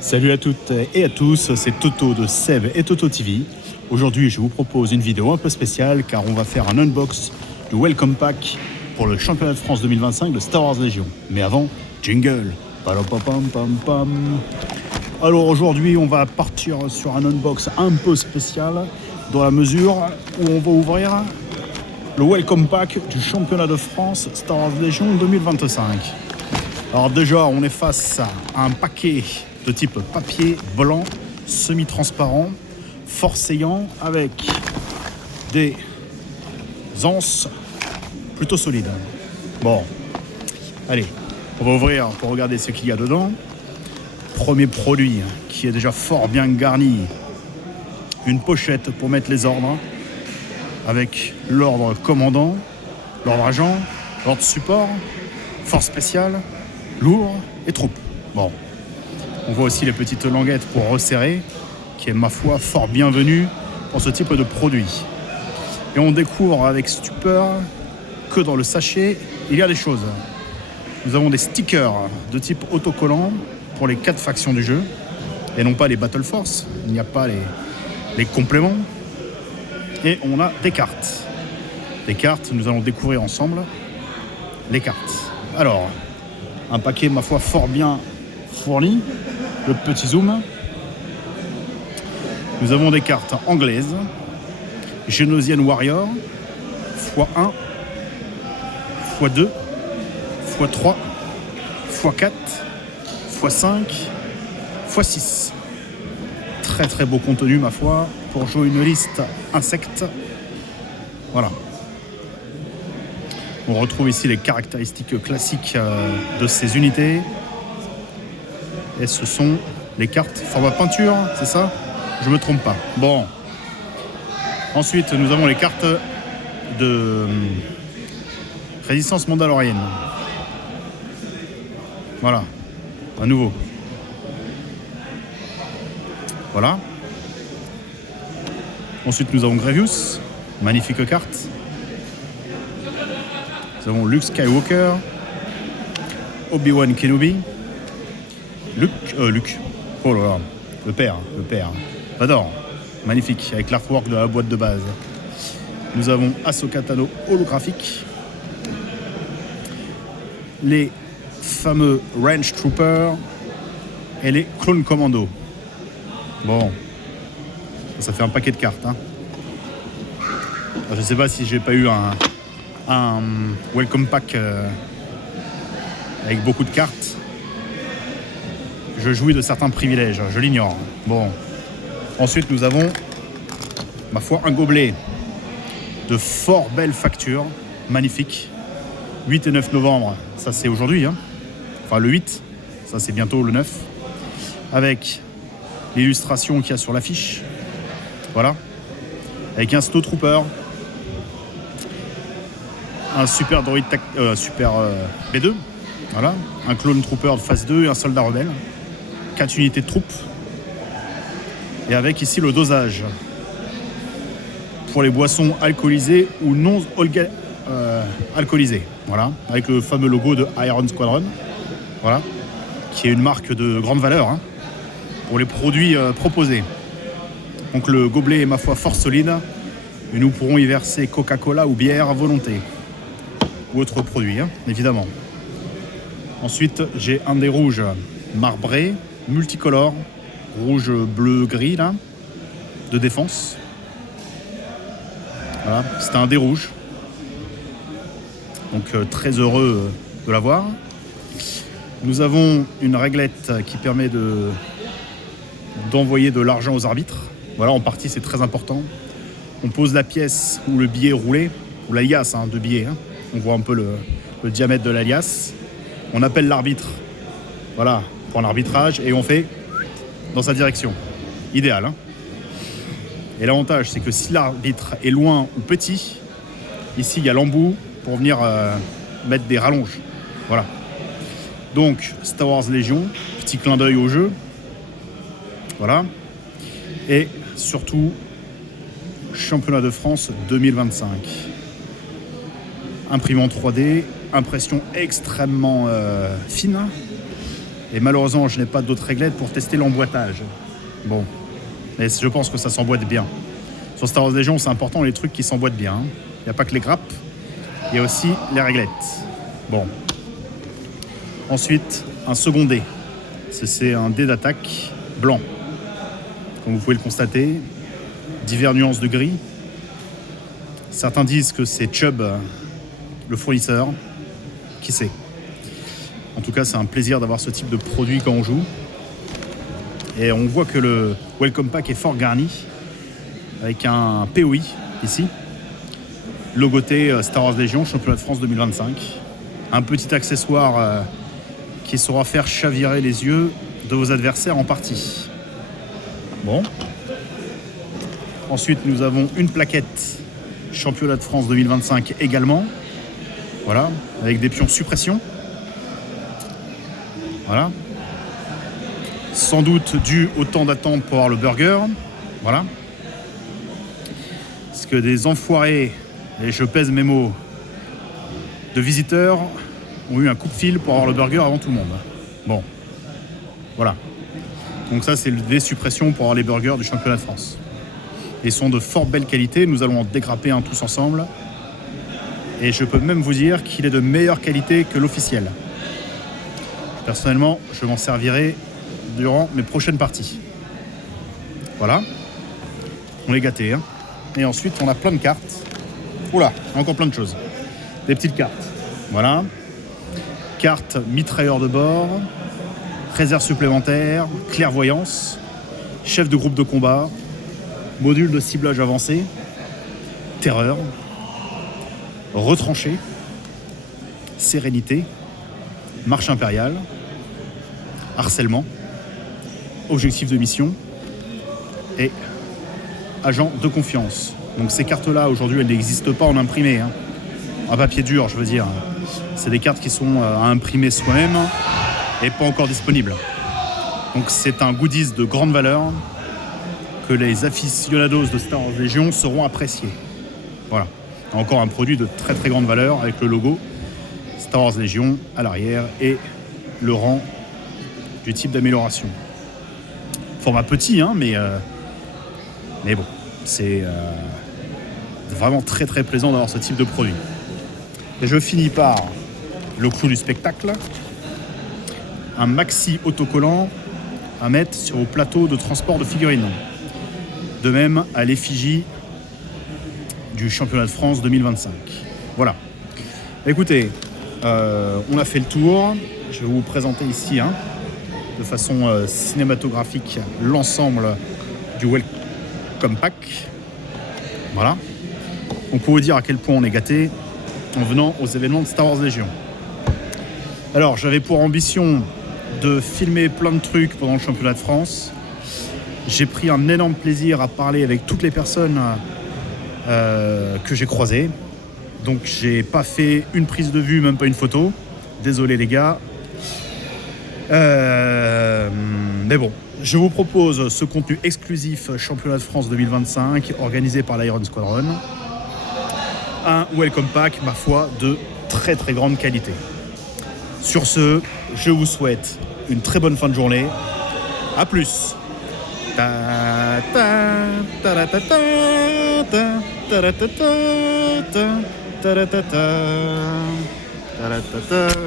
Salut à toutes et à tous, c'est Toto de Seb et Toto TV. Aujourd'hui, je vous propose une vidéo un peu spéciale car on va faire un unbox du Welcome Pack pour le championnat de France 2025 de Star Wars Légion. Mais avant, jingle. Pam. Alors aujourd'hui, on va partir sur un unbox un peu spécial dans la mesure où on va ouvrir le Welcome Pack du championnat de France Star Wars Légion 2025. Alors déjà, on est face à un paquet de type papier blanc, semi-transparent, forceillant, avec des anses plutôt solides. Bon, allez, on va ouvrir pour regarder ce qu'il y a dedans. Premier produit qui est déjà fort bien garni. Une pochette pour mettre les ordres, avec l'ordre commandant, l'ordre agent, l'ordre support, force spéciale, lourd et troupe. Bon. On voit aussi les petites languettes pour resserrer, qui est ma foi fort bienvenue pour ce type de produit. Et on découvre avec stupeur que dans le sachet, il y a des choses. Nous avons des stickers de type autocollant pour les 4 factions du jeu, et non pas les Battle Force, il n'y a pas les compléments. Et on a des cartes. Des cartes, nous allons découvrir ensemble les cartes. Alors, un paquet, ma foi, fort bien fourni. Le petit zoom. Nous avons des cartes anglaises. Genosian Warrior, x1, x2, x3, x4, x5, x6. Très beau contenu, ma foi, pour jouer une liste insectes. Voilà. On retrouve ici les caractéristiques classiques de ces unités. Et ce sont les cartes format peinture, c'est ça? Je me trompe pas. Bon. Ensuite, nous avons les cartes de résistance mandalorienne. Voilà. À nouveau. Voilà. Ensuite, nous avons Grievous. Magnifique carte. Nous avons Luke Skywalker. Obi-Wan Kenobi. Luke. Oh là là. Le père. J'adore. Magnifique. Avec l'artwork de la boîte de base. Nous avons Ahsoka Tano holographique. Les fameux Range Troopers. Et les Clone Commando. Bon. Ça fait un paquet de cartes. Hein. Alors, je sais pas si j'ai pas eu un Welcome Pack avec beaucoup de cartes. Je jouis de certains privilèges, je l'ignore. Bon. Ensuite, nous avons, ma foi, un gobelet de fort belle facture, magnifique. 8 et 9 novembre, ça c'est aujourd'hui. Hein. Enfin, le 8, ça c'est bientôt le 9. Avec l'illustration qu'il y a sur l'affiche. Voilà. Avec un Snowtrooper. Un super droïde B2. Voilà. Un clone trooper de phase 2 et un soldat rebelle. 4 unités de troupes. Et avec ici le dosage pour les boissons alcoolisées ou non alcoolisées. Voilà, avec le fameux logo de Iron Squadron. Voilà, qui est une marque de grande valeur hein, pour les produits proposés. Donc le gobelet est ma foi fort solide. Et nous pourrons y verser Coca-Cola ou bière à volonté. Ou autres produits, hein, évidemment. Ensuite, j'ai un des rouges marbrés, multicolores, rouge, bleu, gris, là, de défense. Voilà, c'est un dé rouge. Donc très heureux de l'avoir. Nous avons une réglette qui permet d'envoyer de l'argent aux arbitres. Voilà, en partie, c'est très important. On pose la pièce ou le billet roulé, ou la liasse de billets. Hein. On voit un peu le diamètre de la liasse. On appelle l'arbitre, voilà, pour l'arbitrage, et on fait dans sa direction. Idéal. Hein. Et l'avantage, c'est que si l'arbitre est loin ou petit, ici, il y a l'embout pour venir mettre des rallonges. Voilà. Donc, Star Wars Légion, petit clin d'œil au jeu. Voilà. Et surtout, Championnat de France 2025. Imprimant 3D, impression extrêmement fine. Et malheureusement, je n'ai pas d'autres réglettes pour tester l'emboîtage. Bon, mais je pense que ça s'emboîte bien. Sur Star Wars Legion, c'est important les trucs qui s'emboîtent bien. Il n'y a pas que les grappes, il y a aussi les réglettes. Bon. Ensuite, un second dé. C'est un dé d'attaque blanc. Comme vous pouvez le constater, diverses nuances de gris. Certains disent que c'est Chubb, le fournisseur. Qui sait? En tout cas, c'est un plaisir d'avoir ce type de produit quand on joue. Et on voit que le Welcome Pack est fort garni, avec un POI ici, logoté Star Wars Legion, championnat de France 2025. Un petit accessoire qui saura faire chavirer les yeux de vos adversaires en partie. Bon. Ensuite, nous avons une plaquette championnat de France 2025 également. Voilà, avec des pions suppression. Voilà. Sans doute dû au temps d'attente pour avoir le burger. Voilà. Parce que des enfoirés, et je pèse mes mots, de visiteurs ont eu un coup de fil pour avoir le burger avant tout le monde. Bon. Voilà. Donc ça, c'est le dé suppression pour avoir les burgers du championnat de France. Ils sont de fort belle qualité. Nous allons en dégrapper un tous ensemble. Et je peux même vous dire qu'il est de meilleure qualité que l'officiel. Personnellement, je m'en servirai durant mes prochaines parties. Voilà. On est gâtés. Hein. Et ensuite, on a plein de cartes. Oula, encore plein de choses. Des petites cartes. Voilà. Carte mitrailleur de bord. Réserve supplémentaire. Clairvoyance. Chef de groupe de combat. Module de ciblage avancé. Terreur. Retranché. Sérénité. Marche impériale. Harcèlement. Objectif de mission. Et agent de confiance. Donc ces cartes-là, aujourd'hui, elles n'existent pas en imprimé. Hein. En papier dur, je veux dire. C'est des cartes qui sont à imprimer soi-même et pas encore disponibles. Donc c'est un goodies de grande valeur que les aficionados de Star Wars Legion sauront apprécier. Voilà. Encore un produit de très très grande valeur avec le logo Star Wars Legion à l'arrière et le rang du type d'amélioration. Format petit, hein, mais bon, c'est vraiment très très plaisant d'avoir ce type de produit. Et je finis par le clou du spectacle, un maxi autocollant à mettre sur vos plateaux de transport de figurines. De même à l'effigie du championnat de France 2025. Voilà. Écoutez, on a fait le tour. Je vais vous présenter ici, hein, de façon cinématographique, l'ensemble du Welcome Pack. Voilà. On peut vous dire à quel point on est gâté en venant aux événements de Star Wars Legion. Alors, j'avais pour ambition de filmer plein de trucs pendant le championnat de France. J'ai pris un énorme plaisir à parler avec toutes les personnes que j'ai croisées. Donc, j'ai pas fait une prise de vue, même pas une photo. Désolé les gars. Mais bon, je vous propose ce contenu exclusif championnat de France 2025 organisé par l'Iron Squadron. Un Welcome Pack, ma foi, de très très grande qualité. Sur ce, je vous souhaite une très bonne fin de journée. A plus. Ta ta ta ta ta ta ta ta ta ta ta ta ta ta ta ta ta.